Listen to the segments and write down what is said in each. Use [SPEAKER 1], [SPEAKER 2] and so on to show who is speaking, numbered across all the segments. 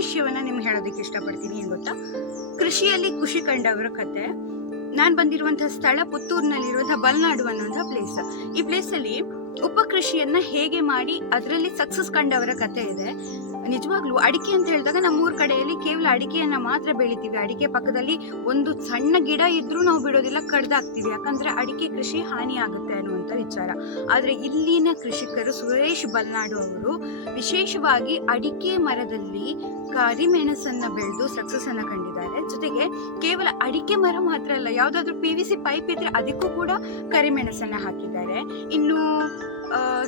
[SPEAKER 1] ವಿಷಯವನ್ನ ನಿಮ್ಗೆ ಹೇಳೋದಕ್ಕೆ ಇಷ್ಟಪಡ್ತೀನಿ, ಏನ್ ಗೊತ್ತಾ? ಕೃಷಿಯಲ್ಲಿ ಖುಷಿ ಕಂಡವರ ಕತೆ. ನಾನು ಬಂದಿರುವಂತಹ ಸ್ಥಳ ಪುತ್ತೂರಿನಲ್ಲಿರುವಂತಹ ಬಲ್ನಾಡು ಅನ್ನುವಂತಹ ಪ್ಲೇಸ್ ಈ ಪ್ಲೇಸ್ ಅಲ್ಲಿ ಉಪಕೃಷಿಯನ್ನ ಹೇಗೆ ಮಾಡಿ ಅದರಲ್ಲಿ ಸಕ್ಸಸ್ ಕಂಡವರ ಕತೆ ಇದೆ. ನಿಜವಾಗ್ಲೂ ಅಡಿಕೆ ಅಂತ ಹೇಳಿದಾಗ ನಮ್ಮೂರ ಕಡೆಯಲ್ಲಿ ಕೇವಲ ಅಡಿಕೆಯನ್ನ ಮಾತ್ರ ಬೆಳಿತೀವಿ ಅಡಿಕೆ ಪಕ್ಕದಲ್ಲಿ ಒಂದು ಸಣ್ಣ ಗಿಡ ಇದ್ರೂ ನಾವು ಬಿಡೋದಿಲ್ಲ ಕಡ್ದಾಗ್ತೀವಿ ಯಾಕಂದ್ರೆ ಅಡಿಕೆ ಕೃಷಿ ಹಾನಿ ಆಗುತ್ತೆ ಅನ್ನುವಂಥ ವಿಚಾರ. ಆದರೆ ಇಲ್ಲಿನ ಕೃಷಿಕರು ಸುರೇಶ್ ಬಲ್ನಾಡು ಅವರು ವಿಶೇಷವಾಗಿ ಅಡಿಕೆ ಮರದಲ್ಲಿ ಕರಿಮೆಣಸನ್ನ ಬೆಳೆದು ಸಕ್ಸಸ್ ಅನ್ನ ಕಂಡಿದ್ದಾರೆ. ಜೊತೆಗೆ ಕೇವಲ ಅಡಿಕೆ ಮರ ಮಾತ್ರ ಅಲ್ಲ, ಯಾವ್ದಾದ್ರು ಪಿ ವಿ ಸಿ ಪೈಪ್ ಇದ್ರೆ ಅದಕ್ಕೂ ಕೂಡ ಕರಿಮೆಣಸನ್ನ ಹಾಕಿದ್ದಾರೆ. ಇನ್ನು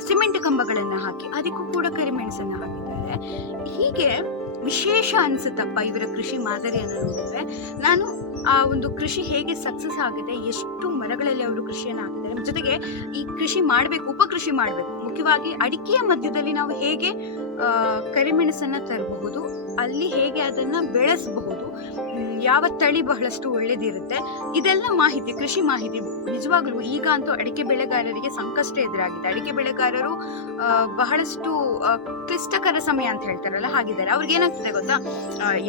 [SPEAKER 1] ಸಿಮೆಂಟ್ ಕಂಬಗಳನ್ನ ಹಾಕಿ ಅದಕ್ಕೂ ಕೂಡ ಕರಿಮೆಣಸನ್ನ ಹಾಕಿದ್ದಾರೆ. ಹೀಗೆ ವಿಶೇಷ ಅನ್ಸುತ್ತಪ್ಪ ಇವರ ಕೃಷಿ ಮಾದರಿಯನ್ನು ನೋಡಿದ್ರೆ. ನಾನು ಆ ಒಂದು ಕೃಷಿ ಹೇಗೆ ಸಕ್ಸಸ್ ಆಗಿದೆ, ಎಷ್ಟು ಮರಗಳಲ್ಲಿ ಅವರು ಕೃಷಿಯನ್ನು ಹಾಕಿದ್ದಾರೆ, ಜೊತೆಗೆ ಈ ಕೃಷಿ ಮಾಡಬೇಕು ಉಪಕೃಷಿ ಮಾಡಬೇಕು, ಮುಖ್ಯವಾಗಿ ಅಡಿಕೆಯ ಮಧ್ಯದಲ್ಲಿ ನಾವು ಹೇಗೆ ಕರಿಮೆಣಸನ್ನ ತರಬಹುದು ಅಲ್ಲಿ ಹೇಗೆ ಅದನ್ನು ಬೆಳೆಸಬಹುದು ಯಾವ ತಳಿ ಬಹಳಷ್ಟು ಒಳ್ಳೇದಿರುತ್ತೆ, ಇದೆಲ್ಲ ಮಾಹಿತಿ, ಕೃಷಿ ಮಾಹಿತಿ ನಿಜವಾಗ್ಲೂ ಈಗ ಅಂತೂ ಅಡಿಕೆ ಬೆಳೆಗಾರರಿಗೆ ಸಂಕಷ್ಟ ಎದುರಾಗಿದೆ. ಅಡಿಕೆ ಬೆಳೆಗಾರರು ಬಹಳಷ್ಟು ಕ್ಲಿಷ್ಟಕರ ಸಮಯ ಅಂತ ಹೇಳ್ತಾರಲ್ಲ, ಹಾಗಿದ್ದಾರೆ. ಅವ್ರಿಗೆ ಏನಾಗ್ತದೆ ಗೊತ್ತಾ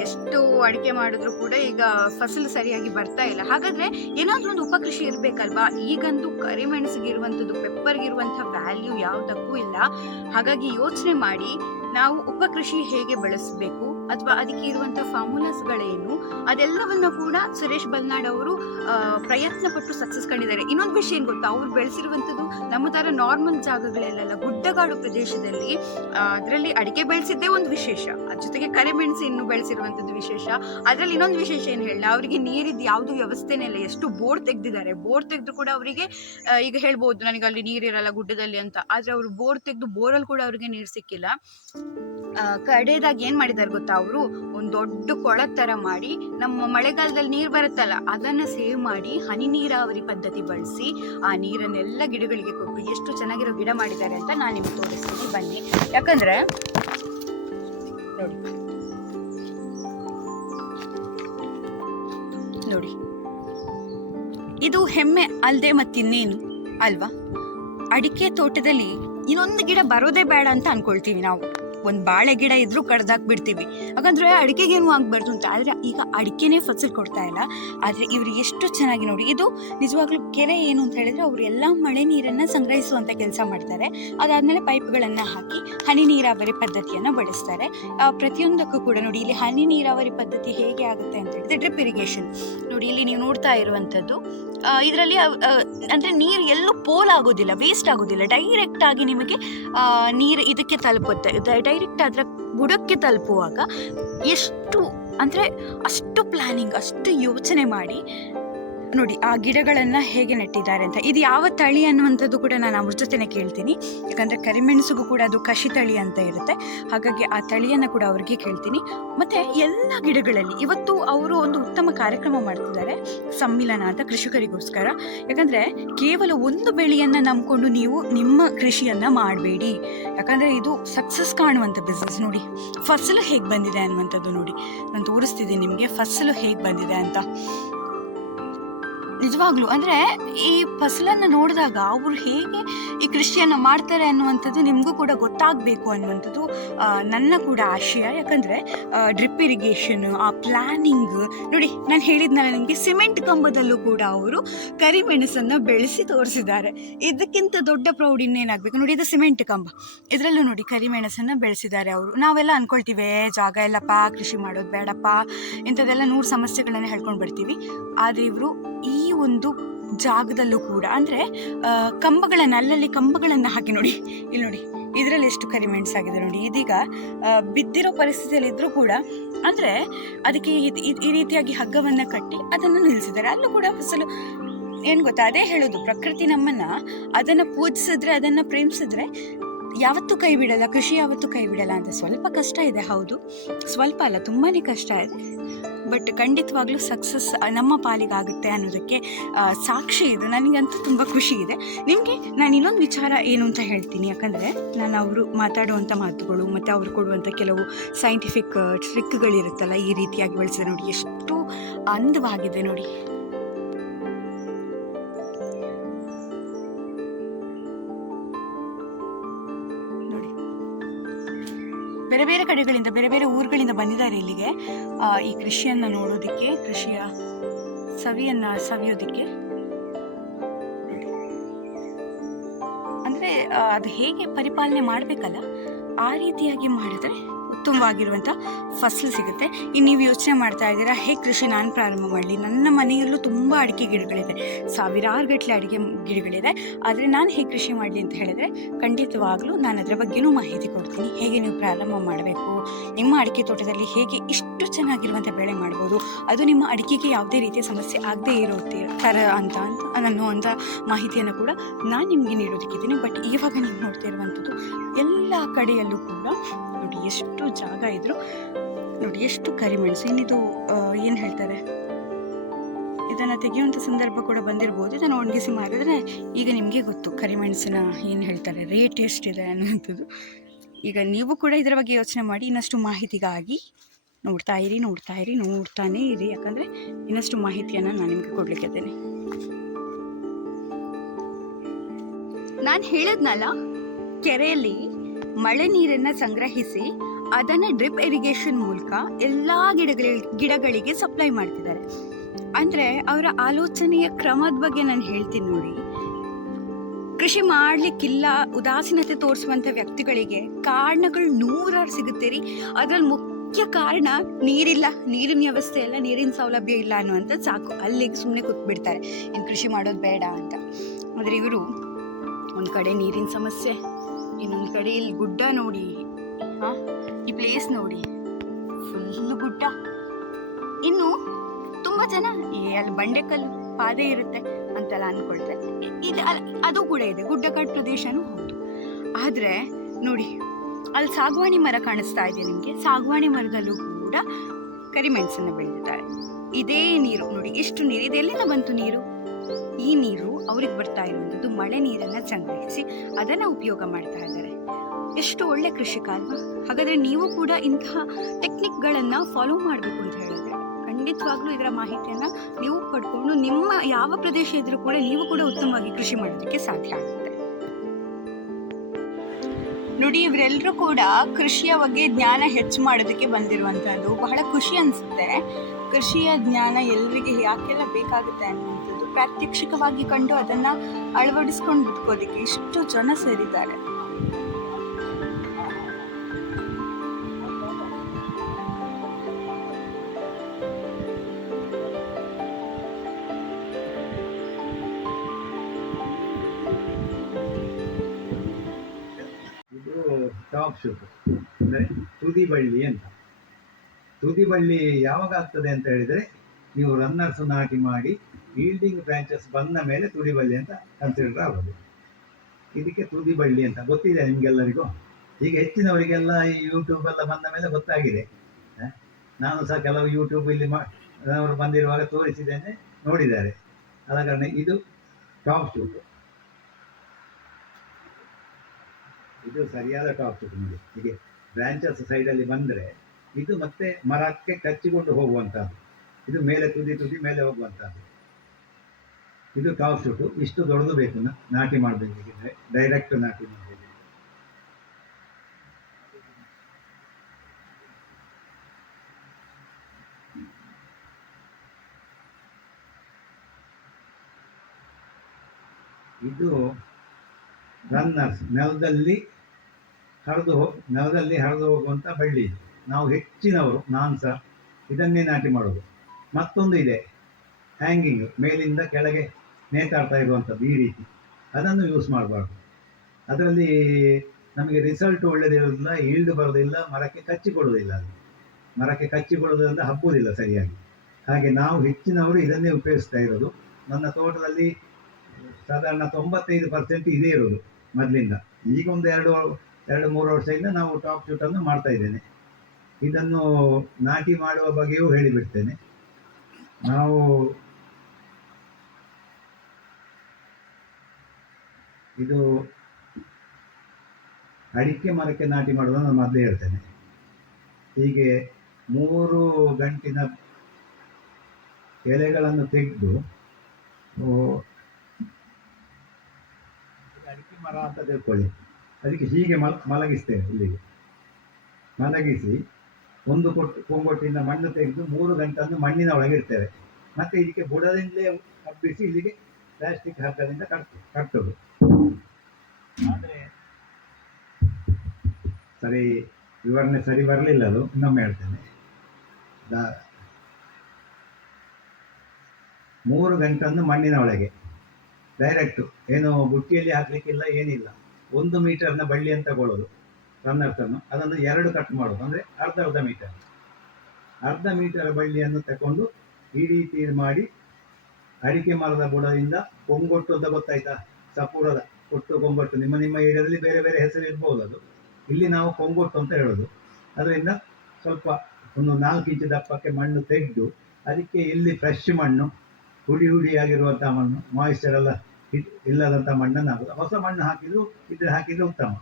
[SPEAKER 1] ಎಷ್ಟು ಅಡಿಕೆ ಮಾಡಿದ್ರು ಕೂಡ ಈಗ ಫಸಲು ಸರಿಯಾಗಿ ಬರ್ತಾ ಇಲ್ಲ. ಹಾಗಾದ್ರೆ ಏನಾದ್ರೂ ಒಂದು ಉಪಕೃಷಿ ಇರಬೇಕಲ್ವಾ? ಈಗಂತೂ ಕರಿಮೆಣಸಿಗೆ ಪೆಪ್ಪರ್ಗಿರುವಂಥ ವ್ಯಾಲ್ಯೂ ಯಾವುದಕ್ಕೂ ಇಲ್ಲ. ಹಾಗಾಗಿ ಯೋಚನೆ ಮಾಡಿ ನಾವು ಉಪಕೃಷಿ ಹೇಗೆ ಬೆಳೆಸಬೇಕು ಅಥವಾ ಅದಕ್ಕೆ ಇರುವಂತಹ ಫಾರ್ಮುಲಾಸ್ಗಳೇನು ಅದೆಲ್ಲವನ್ನ ಕೂಡ ಸುರೇಶ್ ಬಲ್ನಾಡ್ ಅವರು ಪ್ರಯತ್ನ ಪಟ್ಟು ಸಕ್ಸಸ್ ಕಂಡಿದ್ದಾರೆ. ಇನ್ನೊಂದು ವಿಷಯ ಏನ್ ಗೊತ್ತಾ? ಅವ್ರು ಬೆಳೆಸಿರುವಂತದ್ದು ನಮ್ಮ ತರ ನಾರ್ಮಲ್ ಜಾಗಗಳಲ್ಲೆಲ್ಲ ಗುಡ್ಡಗಾಡು ಪ್ರದೇಶದಲ್ಲಿ ಅದರಲ್ಲಿ ಅಡಿಕೆ ಬೆಳೆಸಿದ್ದೇ ಒಂದು ವಿಶೇಷ. ಅದ್ರ ಜೊತೆಗೆ ಕರಿಮೆಣಸು ಇನ್ನು ಬೆಳೆಸಿರುವಂತದ್ದು ವಿಶೇಷ. ಅದ್ರಲ್ಲಿ ಇನ್ನೊಂದು ವಿಶೇಷ ಏನ್ ಹೇಳಲ್ಲ ಅವರಿಗೆ ನೀರಿದ್ದು ಯಾವುದು ವ್ಯವಸ್ಥೆನೇ ಇಲ್ಲ ಎಷ್ಟು ಬೋರ್ ತೆಗೆದಿದ್ದಾರೆ. ಬೋರ್ ತೆಗೆದು ಕೂಡ ಅವರಿಗೆ ಈಗ ಹೇಳ್ಬೋದು ನನಗೆ ಅಲ್ಲಿ ನೀರಿರಲ್ಲ ಗುಡ್ಡದಲ್ಲಿ ಅಂತ. ಆದ್ರೆ ಅವರು ಬೋರ್ ತೆಗೆದು ಬೋರಲ್ಲಿ ಕೂಡ ಅವರಿಗೆ ನೀರು ಸಿಕ್ಕಿಲ್ಲ. ಆ, ಏನು ಮಾಡಿದಾರೆ ಗೊತ್ತಾ ಅವರು? ಒಂದ್ ದೊಡ್ಡ ಕೊಳ ತರ ಮಾಡಿ ನಮ್ಮ ಮಳೆಗಾಲದಲ್ಲಿ ನೀರ್ ಬರುತ್ತಲ್ಲ ಅದನ್ನ ಸೇವ್ ಮಾಡಿ ಹನಿ ನೀರಾವರಿ ಪದ್ಧತಿ ಬಳಸಿ ಆ ನೀರನ್ನೆಲ್ಲ ಗಿಡಗಳಿಗೆ ಕೊಟ್ಟು ಎಷ್ಟು ಚೆನ್ನಾಗಿರೋ ಗಿಡ ಮಾಡಿದ್ದಾರೆ ಅಂತ ನಾನು ನಿಮ್ಗೆ ತೋರಿಸ್ತೀನಿ. ಬನ್ನಿ. ಯಾಕಂದ್ರೆ ನೋಡಿ. ನೋಡಿ. ಇದು ಹೆಮ್ಮೆ ಅಲ್ದೆ ಮತ್ತಿನ್ನೇನು ಅಲ್ವಾ? ಅಡಿಕೆ ತೋಟದಲ್ಲಿ ಇನ್ನೊಂದು ಗಿಡ ಬರೋದೇ ಬೇಡ ಅಂತ ಅನ್ಕೊಳ್ತೀವಿ ನಾವು. ಒಂದು ಬಾಳೆ ಗಿಡ ಇದ್ರೂ ಕಡ್ದಾಕ್ ಬಿಡ್ತೀವಿ ಯಾಕಂದ್ರೆ ಅಡಿಕೆಗೇನು ಆಗ್ಬಾರ್ದು ಅಂತ. ಆದ್ರೆ ಈಗ ಅಡಿಕೆನೇ ಫಸಲ್ ಕೊಡ್ತಾ ಇಲ್ಲ. ಆದ್ರೆ ಇವ್ರು ಎಷ್ಟು ಚೆನ್ನಾಗಿ ನೋಡಿ, ಇದು ನಿಜವಾಗ್ಲೂ ಕೆರೆ ಏನು ಅಂತ ಹೇಳಿದ್ರೆ ಅವರು ಎಲ್ಲ ಮಳೆ ನೀರನ್ನ ಸಂಗ್ರಹಿಸುವಂತ ಕೆಲಸ ಮಾಡ್ತಾರೆ. ಅದಾದ್ಮೇಲೆ ಪೈಪ್ಗಳನ್ನ ಹಾಕಿ ಹನಿ ನೀರಾವರಿ ಪದ್ಧತಿಯನ್ನ ಬಳಸ್ತಾರೆ. ಪ್ರತಿಯೊಂದಕ್ಕೂ ಕೂಡ ನೋಡಿ, ಇಲ್ಲಿ ಹನಿ ನೀರಾವರಿ ಪದ್ಧತಿ ಹೇಗೆ ಆಗುತ್ತೆ ಅಂತ ಹೇಳಿದ್ರೆ ಡ್ರಿಪ್ ಇರಿಗೇಷನ್. ನೋಡಿ, ಇಲ್ಲಿ ನೀವು ನೋಡ್ತಾ ಇರುವಂತದ್ದು ಇದರಲ್ಲಿ ಅಂದ್ರೆ ನೀರು ಎಲ್ಲೂ ಪೋಲ್ ಆಗೋದಿಲ್ಲ, ವೇಸ್ಟ್ ಆಗೋದಿಲ್ಲ. ಡೈರೆಕ್ಟ್ ಆಗಿ ನಿಮಗೆ ನೀರು ಇದಕ್ಕೆ ತಲುಪುತ್ತೆ. ಡೈರೆಕ್ಟ್ ಅದರ ಬುಡಕ್ಕೆ ತಲುಪುವಾಗ ಎಷ್ಟು ಅಂದರೆ ಅಷ್ಟು ಪ್ಲಾನಿಂಗ್ ಅಷ್ಟು ಯೋಚನೆ ಮಾಡಿ ನೋಡಿ, ಆ ಗಿಡಗಳನ್ನು ಹೇಗೆ ನೆಟ್ಟಿದ್ದಾರೆ ಅಂತ. ಇದು ಯಾವ ತಳಿ ಅನ್ನುವಂಥದ್ದು ಕೂಡ ನಾನು ಅವ್ರ ಜೊತೆನೆ ಕೇಳ್ತೀನಿ. ಯಾಕಂದರೆ ಕರಿಮೆಣಸಿಗೂ ಕೂಡ ಅದು ಕಷಿ ತಳಿ ಅಂತ ಇರುತ್ತೆ. ಹಾಗಾಗಿ ಆ ತಳಿಯನ್ನು ಕೂಡ ಅವ್ರಿಗೆ ಕೇಳ್ತೀನಿ. ಮತ್ತು ಎಲ್ಲ ಗಿಡಗಳಲ್ಲಿ ಇವತ್ತು ಅವರು ಒಂದು ಉತ್ತಮ ಕಾರ್ಯಕ್ರಮ ಮಾಡ್ತಿದ್ದಾರೆ. ಸಮ್ಮಿಲನ ಅಂತ ಕೃಷಿಕರಿಗೋಸ್ಕರ. ಯಾಕಂದರೆ ಕೇವಲ ಒಂದು ಬೆಳೆಯನ್ನು ನಂಬಿಕೊಂಡು ನೀವು ನಿಮ್ಮ ಕೃಷಿಯನ್ನು ಮಾಡಬೇಡಿ. ಯಾಕಂದರೆ ಇದು ಸಕ್ಸಸ್ ಕಾಣುವಂಥ ಬಿಸ್ನೆಸ್ ನೋಡಿ. ಫಸಲು ಹೇಗೆ ಬಂದಿದೆ ಅನ್ನುವಂಥದ್ದು ನೋಡಿ. ನಾನು ತೋರಿಸ್ತಿದ್ದೀನಿ ನಿಮಗೆ, ಫಸಲು ಹೇಗೆ ಬಂದಿದೆ ಅಂತ. ನಿಜವಾಗ್ಲೂ? ಅಂದರೆ ಈ ಫಸಲನ್ನು ನೋಡಿದಾಗ ಅವರು ಹೇಗೆ ಈ ಕೃಷಿಯನ್ನು ಮಾಡ್ತಾರೆ ಅನ್ನುವಂಥದ್ದು ನಿಮಗೂ ಕೂಡ ಗೊತ್ತಾಗಬೇಕು ಅನ್ನುವಂಥದ್ದು ನನ್ನ ಕೂಡ ಆಶಯ. ಯಾಕಂದರೆ ಡ್ರಿಪ್ ಇರಿಗೇಷನ್ ಆ ಪ್ಲಾನಿಂಗ್ ನೋಡಿ ನಾನು ಹೇಳಿದ್ನಲ್ಲ ನಿಮಗೆ ಸಿಮೆಂಟ್ ಕಂಬದಲ್ಲೂ ಕೂಡ ಅವರು ಕರಿಮೆಣಸನ್ನು ಬೆಳೆಸಿ ತೋರಿಸಿದ್ದಾರೆ. ಇದಕ್ಕಿಂತ ದೊಡ್ಡ ಪ್ರೌಡ್ ಇನ್ನೇನಾಗಬೇಕು? ನೋಡಿ ಇದು ಸಿಮೆಂಟ್ ಕಂಬ. ಇದರಲ್ಲೂ ನೋಡಿ ಕರಿಮೆಣಸನ್ನು ಬೆಳೆಸಿದ್ದಾರೆ ಅವರು. ನಾವೆಲ್ಲ ಅನ್ಕೊಳ್ತೀವಿ "ಏ, ಜಾಗ ಎಲ್ಲಪ್ಪ ಕೃಷಿ ಮಾಡೋದು ಬೇಡಪ್ಪ. ಇಂಥದ್ದೆಲ್ಲ ನೂರು ಸಮಸ್ಯೆಗಳನ್ನ ಹೇಳ್ಕೊಂಡು ಬರ್ತೀವಿ. ಆದರೆ ಇವರು ಈ ಒಂದು ಜಾಗದಲ್ಲೂ ಕೂಡ, ಅಂದರೆ ಕಂಬಗಳನ್ನು, ಅಲ್ಲಲ್ಲಿ ಕಂಬಗಳನ್ನು ಹಾಕಿ ನೋಡಿ. ಇಲ್ಲಿ ನೋಡಿ, ಇದರಲ್ಲಿ ಎಷ್ಟು ಕರಿಮೆಣಸಾಗಿದೆ ನೋಡಿ. ಇದೀಗ ಬಿದ್ದಿರೋ ಪರಿಸ್ಥಿತಿಯಲ್ಲಿ ಇದ್ದರೂ ಕೂಡ, ಅಂದರೆ, ಅದಕ್ಕೆ ಈ ರೀತಿಯಾಗಿ ಹಗ್ಗವನ್ನು ಕಟ್ಟಿ ಅದನ್ನು ನಿಲ್ಲಿಸಿದ್ದಾರೆ ಅಲ್ಲೂ ಕೂಡ ಫಸಲು, ಏನು ಗೊತ್ತಾ, ಅದೇ ಹೇಳೋದು. ಪ್ರಕೃತಿ ನಮ್ಮನ್ನು ಅದನ್ನು ಪೂಜಿಸಿದ್ರೆ, ಅದನ್ನು ಪ್ರೇಮಿಸಿದ್ರೆ ಯಾವತ್ತೂ ಕೈ ಬಿಡಲ್ಲ, ಕೃಷಿ ಯಾವತ್ತೂ ಕೈ ಬಿಡಲ್ಲ ಅಂತ ಸ್ವಲ್ಪ ಕಷ್ಟ ಇದೆ, ಹೌದು. ಸ್ವಲ್ಪ ಅಲ್ಲ ತುಂಬಾ ಕಷ್ಟ ಇದೆ. ಬಟ್ ಖಂಡಿತವಾಗ್ಲೂ ಸಕ್ಸಸ್ ನಮ್ಮ ಪಾಲಿಗಾಗುತ್ತೆ ಅನ್ನೋದಕ್ಕೆ ಸಾಕ್ಷಿ ಇದು. ನನಗಂತೂ ತುಂಬ ಖುಷಿ ಇದೆ. ನಿಮಗೆ ನಾನು ಇನ್ನೊಂದು ವಿಚಾರ ಏನು ಅಂತ ಹೇಳ್ತೀನಿ. ಯಾಕಂದರೆ ನಾನು ಅವರು ಮಾತಾಡುವಂಥ ಮಾತುಗಳು ಮತ್ತು ಅವರು ಕೊಡುವಂಥ ಕೆಲವು ಸೈಂಟಿಫಿಕ್ ಟ್ರಿಕ್ಗಳಿರುತ್ತಲ್ಲ ಈ ರೀತಿಯಾಗಿ ಬಳಸಿದೆ ನೋಡಿ, ಎಷ್ಟು ಅಂದವಾಗಿದೆ ನೋಡಿ. ಬೇರೆ ಬೇರೆ ಕಡೆಗಳಿಂದ, ಬೇರೆ ಬೇರೆ ಊರುಗಳಿಂದ ಬಂದಿದ್ದಾರೆ ಇಲ್ಲಿಗೆ. ಈ ಕೃಷಿಯನ್ನ ನೋಡೋದಕ್ಕೆ, ಕೃಷಿಯ ಸವಿಯನ್ನ ಸವಿಯೋದಕ್ಕೆ. ಅಂದ್ರೆ ಅದು ಹೇಗೆ ಪರಿಪಾಲನೆ ಮಾಡಬೇಕಲ್ಲ, ಆ ರೀತಿಯಾಗಿ ಮಾಡಿದ್ರೆ ಉತ್ತಮವಾಗಿರುವಂಥ ಫಸಲು ಸಿಗುತ್ತೆ. ಇನ್ನು ನೀವು ಯೋಚನೆ ಮಾಡ್ತಾ ಇದ್ದೀರಾ ಹೇಗೆ ಕೃಷಿ, ನಾನು ಪ್ರಾರಂಭ ಮಾಡಲಿ. ನನ್ನ ಮನೆಯಲ್ಲೂ ತುಂಬ ಅಡಿಕೆ ಗಿಡಗಳಿದೆ. ಸಾವಿರಾರು ಗಟ್ಟಲೆ ಅಡಿಕೆ ಗಿಡಗಳಿದೆ. ಆದರೆ ನಾನು ಹೇಗೆ ಕೃಷಿ ಮಾಡಲಿ ಅಂತ ಹೇಳಿದ್ರೆ ಖಂಡಿತವಾಗಲೂ ನಾನು ಅದರ ಬಗ್ಗೆನೂ ಮಾಹಿತಿ ಕೊಡ್ತೀನಿ. ಹೇಗೆ ನೀವು ಪ್ರಾರಂಭ ಮಾಡಬೇಕು? ನಿಮ್ಮ ಅಡಿಕೆ ತೋಟದಲ್ಲಿ ಹೇಗೆ ಇಷ್ಟು ಚೆನ್ನಾಗಿರುವಂಥ ಬೆಳೆ ಮಾಡ್ಬೋದು? ಅದು ನಿಮ್ಮ ಅಡಿಕೆಗೆ ಯಾವುದೇ ರೀತಿಯ ಸಮಸ್ಯೆ ಆಗದೇ ಇರೋ ಥರ ಅಂತ ಅಂತ ಅಂಥ ಮಾಹಿತಿಯನ್ನು ಕೂಡ ನಾನು ನಿಮಗೆ ನೀಡೋದಕ್ಕಿದ್ದೀನಿ ಬಟ್ ಇವಾಗ ನೀವು ನೋಡ್ತಾ ಇರುವಂಥದ್ದು ಎಲ್ಲ ಕಡೆಯಲ್ಲೂ ಕೂಡ ನೋಡಿ ಎಷ್ಟು ಜಾಗ ಇದ್ರು, ನೋಡಿ ಎಷ್ಟು ಕರಿಮೆಣಸು ಇನ್ನಿದು ಏನು ಹೇಳ್ತಾರೆ? ಇದನ್ನು ತೆಗೆಯುವಂಥ ಸಂದರ್ಭ ಕೂಡ ಬಂದಿರ್ಬೋದು. ಇದನ್ನು ಒಣಗಿಸಿ ಮಾರಿದ್ರೆ ಈಗ ನಿಮಗೆ ಗೊತ್ತು ಕರಿಮೆಣಸಿನ ಏನು ಹೇಳ್ತಾರೆ, ರೇಟ್ ಎಷ್ಟಿದೆ ಅನ್ನೋಂಥದ್ದು ಈಗ ನೀವು ಕೂಡ ಇದರ ಬಗ್ಗೆ ಯೋಚನೆ ಮಾಡಿ, ಇನ್ನಷ್ಟು ಮಾಹಿತಿಗಾಗಿ ನೋಡ್ತಾ ಇರಿ ನೋಡ್ತಾ ಇರಿ, ನೋಡ್ತಾನೇ ಇರಿ. ಯಾಕಂದರೆ ಇನ್ನಷ್ಟು ಮಾಹಿತಿಯನ್ನು ನಾನು ನಿಮಗೆ ಕೊಡಲಿಕ್ಕಿದ್ದೇನೆ ನಾನು ಹೇಳಿದ್ನಲ್ಲ, ಕೆರೆಯಲ್ಲಿ ಮಳೆ ನೀರನ್ನು ಸಂಗ್ರಹಿಸಿ ಅದನ್ನು ಡ್ರಿಪ್ ಇರಿಗೇಷನ್ ಮೂಲಕ ಎಲ್ಲ ಗಿಡಗಳ, ಗಿಡಗಳಿಗೆ ಸಪ್ಲೈ ಮಾಡ್ತಿದ್ದಾರೆ. ಅಂದರೆ ಅವರ ಆಲೋಚನೆಯ ಕ್ರಮದ ಬಗ್ಗೆ ನಾನು ಹೇಳ್ತೀನಿ ನೋಡಿ. ಕೃಷಿ ಮಾಡಲಿಕ್ಕಿಲ್ಲ, ಉದಾಸೀನತೆ ತೋರಿಸುವಂಥ ವ್ಯಕ್ತಿಗಳಿಗೆ ಕಾರಣಗಳು ನೂರಾರು ಸಿಗುತ್ತೆ ರೀ. ಅದರಲ್ಲಿ ಮುಖ್ಯ ಕಾರಣ ನೀರಿಲ್ಲ, ನೀರಿನ ವ್ಯವಸ್ಥೆ ಇಲ್ಲ, ನೀರಿನ ಸೌಲಭ್ಯ ಇಲ್ಲ ಅನ್ನುವಂಥದ್ದು ಸಾಕು. ಅಲ್ಲಿಗೆ ಸುಮ್ಮನೆ ಕೂತ್ಬಿಡ್ತಾರೆ. ಇನ್ನು ಕೃಷಿ ಮಾಡೋದು ಬೇಡ ಅಂತ. ಆದರೆ ಇವರು ಒಂದು ಕಡೆ ನೀರಿನ ಸಮಸ್ಯೆ ಇನ್ನೊಂದು ಕಡೆ ಇಲ್ಲಿ ಗುಡ್ಡ ನೋಡಿ. ಹಾಂ? ಈ ಪ್ಲೇಸ್ ನೋಡಿ. ಫುಲ್ ಗುಡ್ಡ. ಇನ್ನು ತುಂಬ ಜನ. ಏ, ಅಲ್ಲಿ ಬಂಡೆಕಲ್ಲು ಪಾದೆ ಇರುತ್ತೆ ಅಂತೆಲ್ಲ ಅನ್ಕೊಳ್ತಾರೆ ಇಲ್ಲಿ ಅದು ಕೂಡ ಇದೆ. ಗುಡ್ಡಗಾಡು ಪ್ರದೇಶನೂ ಹೌದು. ಆದರೆ ನೋಡಿ ಅಲ್ಲಿ ಸಾಗುವಾಣಿ ಮರ ಕಾಣಿಸ್ತಾ ಇದೆ ನಿಮಗೆ. ಸಾಗುವಾಣಿ ಮರದಲ್ಲೂ ಕೂಡ ಕರಿಮೆಣಸನ್ನು ಬೆಳೆದಿದ್ದಾರೆ. ಇದೇ ನೀರು. ನೋಡಿ, ಎಷ್ಟು ನೀರು. ಇದು ಎಲ್ಲಿಂದ ಬಂತು ನೀರು? ಈ ನೀರು ಅವ್ರಿಗೆ ಬರ್ತಾ ಇರುವಂಥದ್ದು ಮಳೆ ನೀರನ್ನು ಸಂಗ್ರಹಿಸಿ ಅದನ್ನು ಉಪಯೋಗ ಮಾಡ್ತಾ ಇದ್ದಾರೆ. ಎಷ್ಟು ಒಳ್ಳೆ ಕೃಷಿಕ ಅಲ್ವಾ ಹಾಗಾದರೆ ನೀವು ಕೂಡ ಇಂತಹ ಟೆಕ್ನಿಕ್ಗಳನ್ನು ಫಾಲೋ ಮಾಡಬೇಕು ಅಂತ ಹೇಳಿದ್ರೆ ಖಂಡಿತವಾಗ್ಲೂ ಇದರ ಮಾಹಿತಿಯನ್ನು ನೀವು ಪಡ್ಕೊಂಡು ನಿಮ್ಮ ಯಾವ ಪ್ರದೇಶ ಇದ್ರೂ ಕೂಡ ನೀವು ಕೂಡ ಉತ್ತಮವಾಗಿ ಕೃಷಿ ಮಾಡೋದಕ್ಕೆ ಸಾಧ್ಯ ಆಗುತ್ತೆ. ನೋಡಿ ಇವರೆಲ್ಲರೂ ಕೂಡ ಕೃಷಿಯ ಬಗ್ಗೆ ಜ್ಞಾನ ಹೆಚ್ಚು ಮಾಡೋದಕ್ಕೆ ಬಂದಿರುವಂಥದ್ದು ಬಹಳ ಖುಷಿ ಅನಿಸುತ್ತೆ. ಕೃಷಿಯ ಜ್ಞಾನ ಎಲ್ಲರಿಗೆ ಯಾಕೆಲ್ಲ ಬೇಕಾಗುತ್ತೆ ಅನ್ನುವಂಥದ್ದು ಪ್ರಾತ್ಯಕ್ಷಿಕವಾಗಿ ಕಂಡು ಅದನ್ನು ಅಳವಡಿಸ್ಕೊಂಡು ಬಿಟ್ಕೋದಿಕ್ಕೆ ಇಷ್ಟು ಜನ ಸೇರಿದ್ದಾರೆ.
[SPEAKER 2] ಟಾಪ್ ಶೂಟ್ ಅಂದರೆ ತುದಿ ಬಳ್ಳಿ ಅಂತ. ತುದಿ ಬಳ್ಳಿ ಯಾವಾಗ ಆಗ್ತದೆ ಅಂತ ಹೇಳಿದರೆ ನೀವು ರನ್ನರ್ಸ್ ನಾಟಿ ಮಾಡಿ ಈಲ್ಡಿಂಗ್ ಬ್ರಾಂಚಸ್ ಬಂದ ಮೇಲೆ ತುದಿಬಳ್ಳಿ ಅಂತ ಕನ್ಸಿಡರ್ ಆಗೋದು. ಇದಕ್ಕೆ ತುದಿಬಳ್ಳಿ ಅಂತ ಗೊತ್ತಿದೆ ನಿಮಗೆಲ್ಲರಿಗೂ? ಈಗ ಹೆಚ್ಚಿನವರಿಗೆಲ್ಲ ಈ ಯೂಟ್ಯೂಬ್ ಎಲ್ಲ ಬಂದ ಮೇಲೆ ಗೊತ್ತಾಗಿದೆ. ನಾನು ಸಹ ಕೆಲವು ಯೂಟ್ಯೂಬ್ ಇಲ್ಲಿ ಮಾ ಅವರು ಬಂದಿರುವಾಗ ತೋರಿಸಿದ್ದೇನೆ, ನೋಡಿದ್ದಾರೆ. ಆದ ಕಾರಣ ಇದು ಟಾಪ್ ಶೂಟ್ ಇದು ಸರಿಯಾದ ಟಾಪ್ ಶೂಟ್ ನೋಡಿ ಹೀಗೆ ಬ್ರಾಂಚಸ್ ಸೈಡಲ್ಲಿ ಬಂದರೆ ಇದು ಮತ್ತೆ ಮರಕ್ಕೆ ಕಚ್ಚಿಕೊಂಡು ಹೋಗುವಂಥದ್ದು ಇದು ಮೇಲೆ ತುದಿ ತುದಿ ಮೇಲೆ ಹೋಗುವಂಥದ್ದು ಇದು ಕಾವು ಶೂಟು ಇಷ್ಟು ದೊಡ್ಡದು ಬೇಕು ನಾಟಿ ಮಾಡಬೇಕು ಡೈರೆಕ್ಟ್ ನಾಟಿ ಮಾಡಬೇಕು. ಇದು ರನ್ನರ್ಸ್ ನೆಲದಲ್ಲಿ ಹರಿದು ಹೋಗಿ ನೆಲದಲ್ಲಿ ಹರಿದು ಹೋಗುವಂಥ ಬಳ್ಳಿ. ನಾವು ಹೆಚ್ಚಿನವರು, ನಾನು ಸಹ, ಇದನ್ನೇ ನಾಟಿ ಮಾಡೋದು. ಮತ್ತೊಂದು ಇದೆ. ಹ್ಯಾಂಗಿಂಗ್ ಮೇಲಿಂದ ಕೆಳಗೆ ನೇತಾಡ್ತಾ ಇರುವಂಥದ್ದು ಈ ರೀತಿ. ಅದನ್ನು ಯೂಸ್ ಮಾಡಬಾರ್ದು. ಅದರಲ್ಲಿ ನಮಗೆ ರಿಸಲ್ಟ್ ಒಳ್ಳೆದಿರೋದಿಲ್ಲ ಈಲ್ಡ್ ಬರೋದಿಲ್ಲ ಮರಕ್ಕೆ ಕಚ್ಚಿಕೊಳ್ಳೋದಿಲ್ಲ ಅದು. ಮರಕ್ಕೆ ಕಚ್ಚಿಕೊಳ್ಳೋದ್ರಿಂದ ಹಬ್ಬುವುದಿಲ್ಲ ಸರಿಯಾಗಿ. ಹಾಗೆ ನಾವು ಹೆಚ್ಚಿನವರು ಇದನ್ನೇ ಉಪಯೋಗಿಸ್ತಾ ಇರೋದು. ನನ್ನ ತೋಟದಲ್ಲಿ ಸಾಧಾರಣ ತೊಂಬತ್ತೈದು ಪರ್ಸೆಂಟ್ ಇದೇ ಇರೋದು ಮೊದಲಿಂದ. ಈಗ ಒಂದು ಎರಡು ಎರಡು, ಮೂರು ವರ್ಷದಿಂದ ನಾವು ಟಾಪ್ ಶೂಟನ್ನು ಮಾಡ್ತಾ ಇದ್ದೇನೆ. ಇದನ್ನು ನಾಟಿ ಮಾಡುವ ಬಗ್ಗೆಯೂ ಹೇಳಿಬಿಡ್ತೇನೆ. ನಾವು ಇದು ಅಡಿಕೆ ಮರಕ್ಕೆ ನಾಟಿ ಮಾಡೋದನ್ನು ನಾನು ಮೊದಲೇ ಹೇಳ್ತೇನೆ. ಹೀಗೆ ಮೂರು ಗಂಟಿನ ಎಲೆಗಳನ್ನು ತೆಗೆದು ಅಡಿಕೆ ಮರ ಅಂತ ತಿಳ್ಕೊಳ್ಳಿ. ಅದಕ್ಕೆ ಹೀಗೆ ಮಲ ಮಲಗಿಸ್ತೇವೆ ಇಲ್ಲಿಗೆ. ಮಲಗಿಸಿ ಒಂದು ಕೊಟ್ಟು ಕೊಂಬೊಟ್ಟಿನ ಮಣ್ಣು ತೆಗೆದು ಮೂರು ಗಂಟೆ ಅಂದು ಮಣ್ಣಿನ ಒಳಗೆ ಇಡ್ತೇವೆ. ಮತ್ತೆ ಇದಕ್ಕೆ ಬುಡದಿಂದಲೇ ಹಬ್ಬಿಸಿ ಇಲ್ಲಿಗೆ ಪ್ಲಾಸ್ಟಿಕ್ ಹಗ್ಗದಿಂದ ಕಟ್ತು ಕಟ್ಟೋದು. ಆದರೆ ಸರಿ, ವಿವರಣೆ ಸರಿ ಬರಲಿಲ್ಲ ಅದು. ಇನ್ನೊಮ್ಮೆ ಹೇಳ್ತೇನೆ. ಮೂರು ಗಂಟನ್ನು ಮಣ್ಣಿನ ಒಳಗೆ. ಡೈರೆಕ್ಟು, ಏನು ಬುಟ್ಟಿಯಲ್ಲಿ ಹಾಕ್ಲಿಕ್ಕಿಲ್ಲ, ಏನಿಲ್ಲ. ಒಂದು ಮೀಟರ್ನ ಬಳ್ಳಿ ಅಂತ ತಗೊಳ್ಳೋದು ರನ್ನರ್ಸನ್ನು ಅದನ್ನು ಎರಡು ಕಟ್ ಮಾಡೋದು, ಅಂದರೆ ಅರ್ಧ ಅರ್ಧ ಮೀಟರ್. ಅರ್ಧ ಮೀಟರ್ ಬಳ್ಳಿಯನ್ನು ತಗೊಂಡು ಈ ರೀತಿ ಮಾಡಿ, ಅಡಿಕೆ ಮರದ ಬುಡದಿಂದ, ಪೊಂಗೊಟ್ಟು ಅಂತ ಗೊತ್ತಾಯ್ತಾ? ಸಪೂರದ ಕೊಟ್ಟು ಕೊಂಗೊಟ್ಟು ನಿಮ್ಮ ನಿಮ್ಮ ಏರಿಯಾದಲ್ಲಿ ಬೇರೆ ಬೇರೆ ಹೆಸರು ಇರ್ಬೋದು ಅದು. ಇಲ್ಲಿ ನಾವು ಕೊಂಗೊಟ್ಟು ಅಂತ ಹೇಳೋದು. ಅದರಿಂದ ಸ್ವಲ್ಪ ಒಂದು ನಾಲ್ಕು ಇಂಚು ದಪ್ಪಕ್ಕೆ ಮಣ್ಣು ತೆಗೆದು, ಅದಕ್ಕೆ ಇಲ್ಲಿ ಫ್ರೆಶ್ ಮಣ್ಣು, ಹುಡಿ ಹುಡಿಯಾಗಿರುವಂಥ ಮಣ್ಣು ಮಾಯಿಶ್ಚರ್ ಎಲ್ಲ ಇಲ್ಲದಂಥ ಮಣ್ಣನ್ನು ಹಾಕೋದು. ಹೊಸ ಮಣ್ಣು ಹಾಕಿದ್ರು, ಇದ್ರೆ ಹಾಕಿದ್ರೆ ಉತ್ತಮ.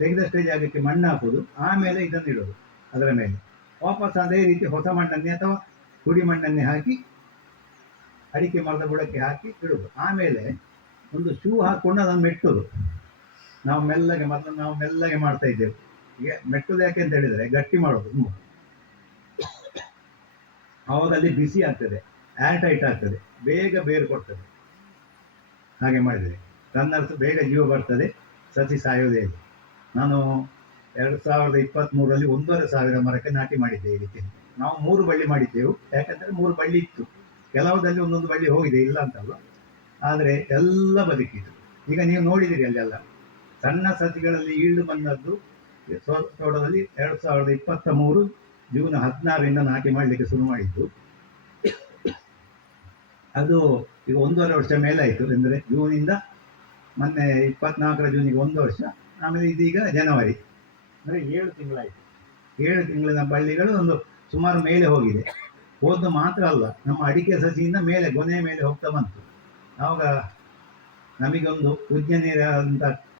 [SPEAKER 2] ತೆಗೆದ ಸ್ಟೇಜ್ ಆಗಕ್ಕೆ ಮಣ್ಣು ಹಾಕೋದು, ಆಮೇಲೆ ಇದನ್ನು ಇಡೋದು ಅದರ ಮೇಲೆ. ವಾಪಸ್ ಅದೇ ರೀತಿ ಹೊಸ ಮಣ್ಣನ್ನೇ ಅಥವಾ ಹುಡಿ ಮಣ್ಣನ್ನೇ ಹಾಕಿ, ಅಡಿಕೆ ಮರದ ಬುಡಕ್ಕೆ ಹಾಕಿ ಇಡೋದು. ಆಮೇಲೆ ಒಂದು ಶೂ ಹಾಕ್ಕೊಂಡು ಅದನ್ನು ಮೆಟ್ಟೋದು. ನಾವು ಮೆಲ್ಲಗೆ ಮೊದಲು ನಾವು ಮೆಲ್ಲಗೆ ಮಾಡ್ತಾ ಇದ್ದೇವೆ. ಈಗ ಮೆಟ್ಟೋದು ಯಾಕೆ ಅಂತ ಹೇಳಿದರೆ ಗಟ್ಟಿ ಮಾಡೋದು ತುಂಬ. ಆವಾಗ ಅಲ್ಲಿ ಬಿಸಿ ಆಗ್ತದೆ ಏರ್ ಟೈಟ್ ಆಗ್ತದೆ, ಬೇಗ ಬೇರು ಕೊಡ್ತದೆ. ಹಾಗೆ ಮಾಡಿದರೆ ರನ್ನರ್ಸ್ ಬೇಗ ಜೀವ ಬರ್ತದೆ, ಸಸಿ ಸಾಯೋದೇ ಇದೆ ನಾನು ಎರಡು ಸಾವಿರದ ಇಪ್ಪತ್ತ್ಮೂರರಲ್ಲಿ ಒಂದೂವರೆ ಸಾವಿರ ಮರಕ್ಕೆ ನಾಟಿ ಮಾಡಿದ್ದೆ ಈ ರೀತಿ. ನಾವು ಮೂರು ಬಳ್ಳಿ ಮಾಡಿದ್ದೆವು. ಯಾಕಂದರೆ ಮೂರು ಬಳ್ಳಿ ಇತ್ತು. ಕೆಲವುದಲ್ಲಿ ಒಂದೊಂದು ಬಳ್ಳಿ ಹೋಗಿದೆ, ಇಲ್ಲ ಅಂತಲ್ಲ ಆದರೆ ಎಲ್ಲ ಬದುಕಿದ್ರು ಈಗ ನೀವು ನೋಡಿದಿರಿ ಅಲ್ಲೆಲ್ಲ. ಸಣ್ಣ ಸಸಿಗಳಲ್ಲಿ ಈಳು ಬಂದದ್ದು ತೋಟದಲ್ಲಿ ಎರಡು ಸಾವಿರದ ಇಪ್ಪತ್ತ ಮೂರು ಜೂನ್ ಹದಿನಾರರಿಂದ ನಾಟಿ ಮಾಡಲಿಕ್ಕೆ ಶುರು ಮಾಡಿದ್ದು. ಅದು ಈಗ ಒಂದೂವರೆ ವರ್ಷ ಮೇಲಾಯಿತು ಅಂದರೆ ಜೂನಿಂದ ಮೊನ್ನೆ ಇಪ್ಪತ್ನಾಲ್ಕರ ಜೂನಿಗೆ ಒಂದು ವರ್ಷ ಆಮೇಲೆ ಇದೀಗ ಜನವರಿ. ಅಂದರೆ ಏಳು ತಿಂಗಳಾಯಿತು. ಏಳು ತಿಂಗಳಿನ ಬಳ್ಳಿಗಳು ಒಂದು ಸುಮಾರು ಮೇಲೆ ಹೋಗಿದೆ. ಹೋದ್ದು ಮಾತ್ರ ಅಲ್ಲ ನಮ್ಮ ಅಡಿಕೆ ಸಸಿಯಿಂದ ಮೇಲೆ ಗೊನೆ ಮೇಲೆ ಹೋಗ್ತಾ ಬಂತು. ಆವಾಗ ನಮಗೊಂದು ಅಂತ